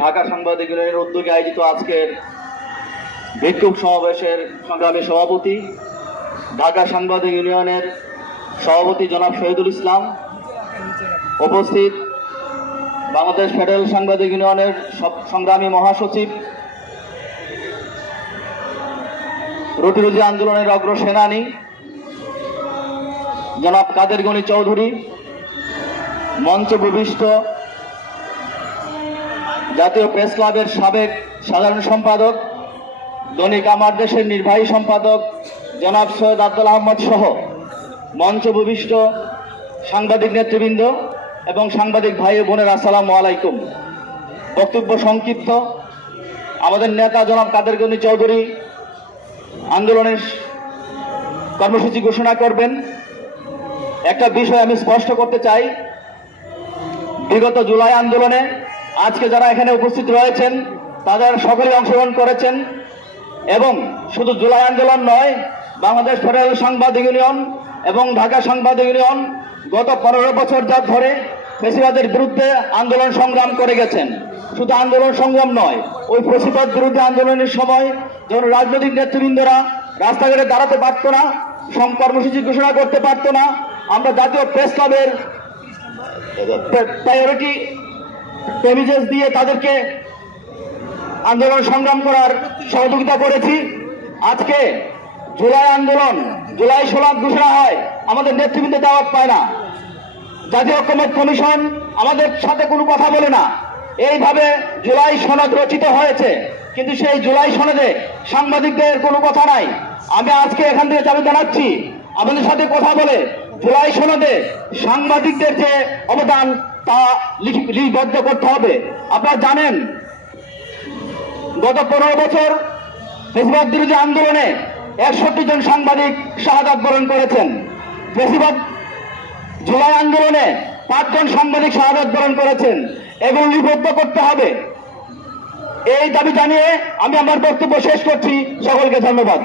ঢাকা সাংবাদিক ইউনিয়নের উদ্যোগে আয়োজিত আজকের ভিক্ষুক সমাবেশের সংগ্রামী সভাপতি, ঢাকা সাংবাদিক ইউনিয়নের সভাপতি জনাব শহীদুল ইসলাম, উপস্থিত বাংলাদেশ ফেডারেল সাংবাদিক ইউনিয়নের সংগ্রামী মহাসচিব, রুটি রুজি আন্দোলনের অগ্রসেনানী, জনাব কাদের গণি চৌধুরী মঞ্চ ভূমিষ্ঠ জাতীয় প্রেস ক্লাবের সাবেক সাধারণ সম্পাদক, দৈনিক আমার দেশের নির্বাহী সম্পাদক, জনাব সৈয়দ আব্দুল আহমদ সহ মঞ্চ ভূমিষ্ঠ সাংবাদিক নেতৃবৃন্দ এবং সাংবাদিক ভাই বোনের, আসসালামু আলাইকুম। বক্তব্য সংক্ষিপ্ত। আমাদের নেতা জনাব কাদের গনি চৌধুরী আন্দোলনের কর্মসূচি ঘোষণা করবেন। একটা বিষয় আমি স্পষ্ট করতে চাই। বিগত জুলাই আন্দোলনে আজকে যারা এখানে উপস্থিত রয়েছেন, তাদের সকলে অংশগ্রহণ করেছেন এবং শুধু জুলাই আন্দোলন নয়, বাংলাদেশ ফেডারেল সাংবাদিক ইউনিয়ন এবং ঢাকা সাংবাদিক ইউনিয়ন গত পনেরো বছর যা ধরে ফেসিবাদের বিরুদ্ধে আন্দোলন সংগ্রাম করে গেছেন। শুধু আন্দোলন সংগ্রাম নয়, ওই ফেসিবাদ বিরুদ্ধে আন্দোলনের সময় যখন রাজনৈতিক নেতৃবৃন্দরা রাস্তাঘাটে দাঁড়াতে পারতো না সং- কর্মসূচি ঘোষণা করতে পারতো না, আমরা জাতীয় প্রেস ক্লাবের প্রায়োরিটি প্রেমিজেস দিয়ে তাদেরকে আন্দোলন সংগ্রাম করার সহযোগিতা করেছি। আজকে জুলাই আন্দোলন, জুলাই সোলাপ ঘোষণা হয়, আমাদের নেতৃবৃন্দ দাওয়াত পায় না। জাতীয় ঐক্যমত কমিশন আমাদের সাথে কোনো কথা বলে না। এইভাবে জুলাই সনদ রচিত হয়েছে, কিন্তু সেই জুলাই সনদে সাংবাদিকদের কোনো কথা নাই। আমি আজকে এখান থেকে চাবি জানাচ্ছি আমাদের সাথে কথা বলে জুলাই সনদে সাংবাদিকদের যে অবদান তা লিপিবদ্ধ করতে হবে। আপনারা জানেন, গত পনেরো বছর ফেসিবাদ বিরোধী আন্দোলনে একষট্টি জন সাংবাদিক শাহাদাত বরণ করেছেন। ফেসিবাদ জুলাই আন্দোলনে পাঁচজন সাংবাদিক শাহাদাত বরণ করেছেন এবং লিপিবদ্ধ করতে হবে। এই দাবি জানিয়ে আমি আমার বক্তব্য শেষ করছি। সকলকে ধন্যবাদ।